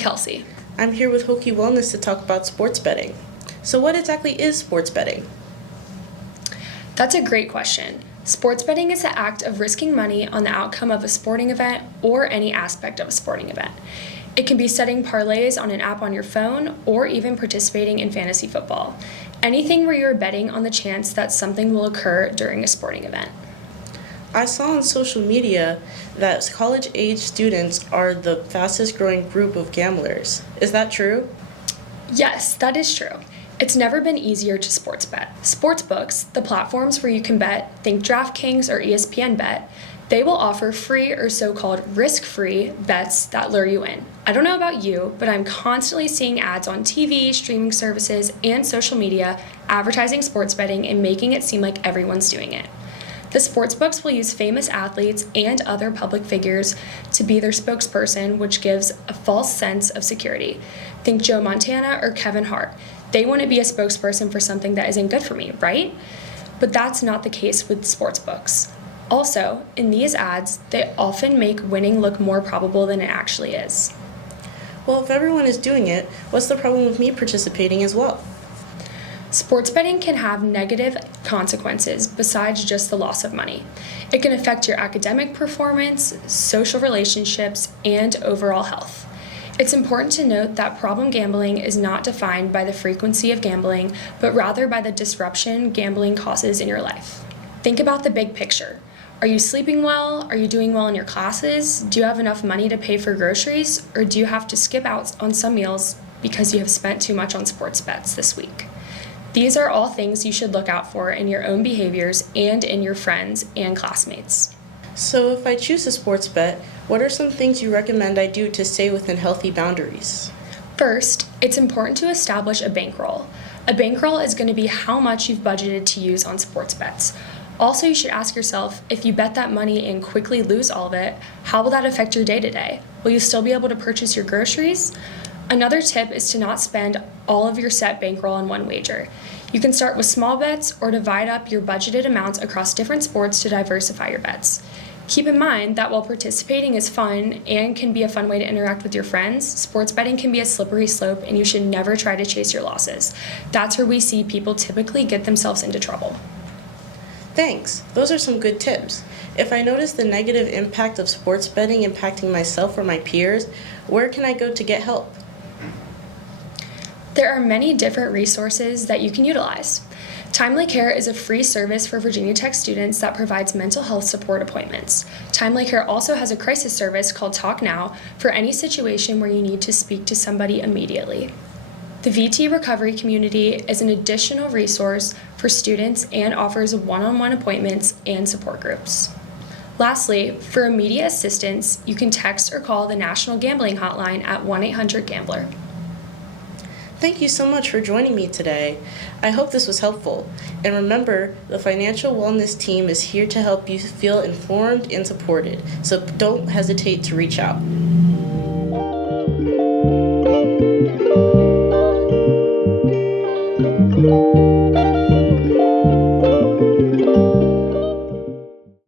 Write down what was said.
Kelsey. I'm here with Hokie Wellness to talk about sports betting. So what exactly is sports betting? That's a great question. Sports betting is the act of risking money on the outcome of a sporting event or any aspect of a sporting event. It can be setting parlays on an app on your phone or even participating in fantasy football. Anything where you're betting on the chance that something will occur during a sporting event. I saw on social media that college-age students are the fastest growing group of gamblers. Is that true? Yes, that is true. It's never been easier to sports bet. Sportsbooks, the platforms where you can bet, think DraftKings or ESPN Bet, they will offer free or so-called risk-free bets that lure you in. I don't know about you, but I'm constantly seeing ads on TV, streaming services, and social media advertising sports betting and making it seem like everyone's doing it. The sportsbooks will use famous athletes and other public figures to be their spokesperson, which gives a false sense of security. Think Joe Montana or Kevin Hart. They want to be a spokesperson for something that isn't good for me, right? But that's not the case with sportsbooks. Also, in these ads, they often make winning look more probable than it actually is. Well, if everyone is doing it, what's the problem with me participating as well? Sports betting can have negative consequences besides just the loss of money. It can affect your academic performance, social relationships, and overall health. It's important to note that problem gambling is not defined by the frequency of gambling, but rather by the disruption gambling causes in your life. Think about the big picture. Are you sleeping well? Are you doing well in your classes? Do you have enough money to pay for groceries? Or do you have to skip out on some meals because you have spent too much on sports bets this week? These are all things you should look out for in your own behaviors and in your friends and classmates. So if I choose a sports bet, what are some things you recommend I do to stay within healthy boundaries? First, it's important to establish a bankroll. A bankroll is going to be how much you've budgeted to use on sports bets. Also, you should ask yourself, if you bet that money and quickly lose all of it, how will that affect your day-to-day? Will you still be able to purchase your groceries? Another tip is to not spend all of your set bankroll on one wager. You can start with small bets or divide up your budgeted amounts across different sports to diversify your bets. Keep in mind that while participating is fun and can be a fun way to interact with your friends, sports betting can be a slippery slope and you should never try to chase your losses. That's where we see people typically get themselves into trouble. Thanks. Those are some good tips. If I notice the negative impact of sports betting impacting myself or my peers, where can I go to get help? There are many different resources that you can utilize. Timely Care is a free service for Virginia Tech students that provides mental health support appointments. Timely Care also has a crisis service called Talk Now for any situation where you need to speak to somebody immediately. The VT Recovery Community is an additional resource for students and offers one-on-one appointments and support groups. Lastly, for immediate assistance, you can text or call the National Gambling Hotline at 1-800-GAMBLER. Thank you so much for joining me today. I hope this was helpful. And remember, the Financial Wellness Team is here to help you feel informed and supported, so don't hesitate to reach out.